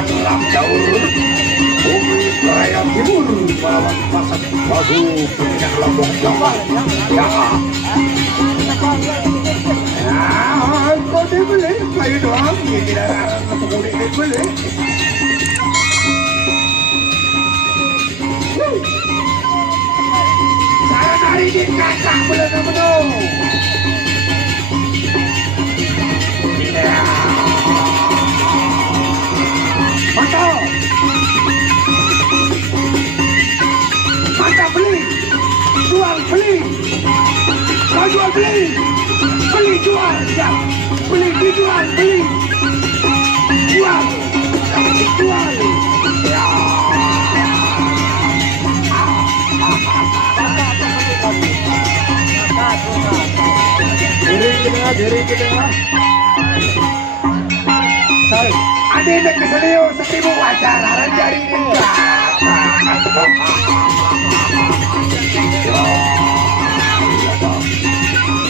Pasukan Ram Jaur Bumi Raya Timur melawan Pasat Wagu Peminat Lombok Jawa. Ya, kau dibeli, kayu doang, ya tidak kemudian dibeli. Saya dari di kacang benar-benar. Mantap, mantap, beli, jual, beli, kau jual, beli, beli, jual, ya, beli, dijual, beli, jual, jual, ya. Diri kita, sorry. Ada yang keselio seribu wajar, orang jari ini.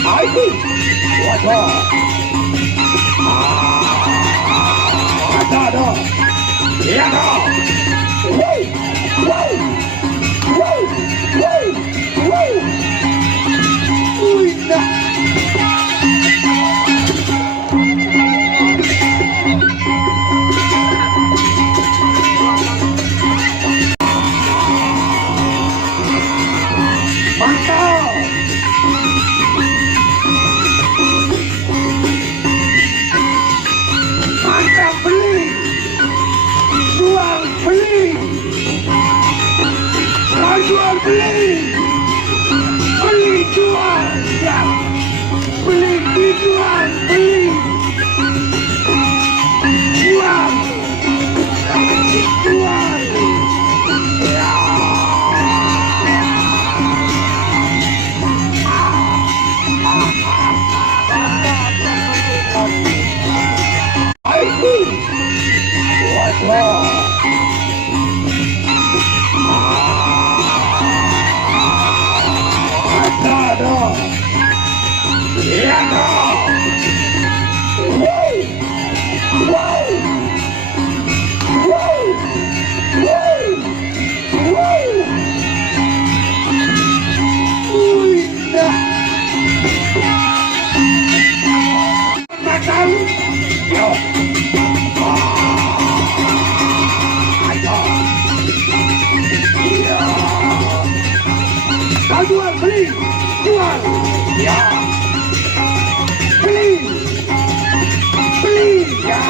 Ayo, wajar. Ada dong, iya dong. Wow, wow, wow, wow, wow. Udah. Jual beli, beli jual, ya, beli dijual, beli, jual, jual, ya. Ayo, waduh. Yeah, no. Woo! Woo! Woo! Woo! Woo! Udah. Makan. Yo. Ayo. Iya. Kau jual beli, jual. Ya. Beli, ya,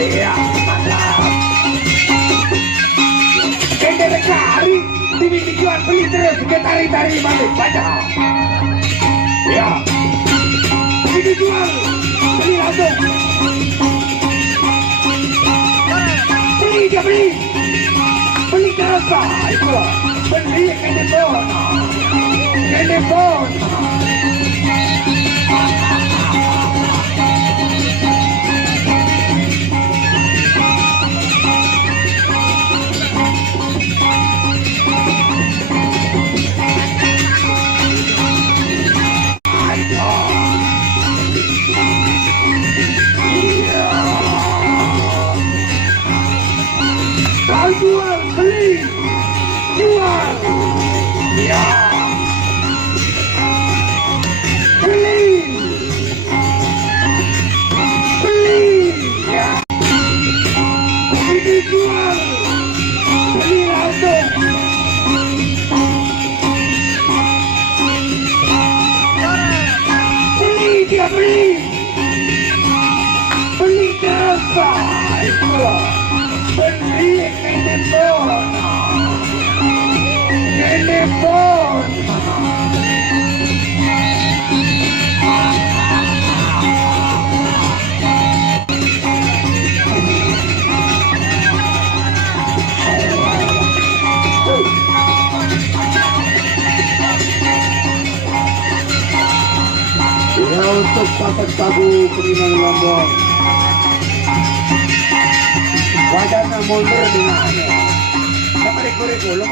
ya, mantap. Kita cari, dijual beli terus, kita tarik balik, baca. Ya, ini jual, beli langsung. Beli dia beli terus pak, itu beli telepon. Jual, beli, jual, ya, beli, ya, ini jual, beli langsung, beli dia beli apa? Beli telepon. Ya, untuk paket tabu Peminang Lombok, wajahnya mundur dengan aneh. Sama dikuri dulu,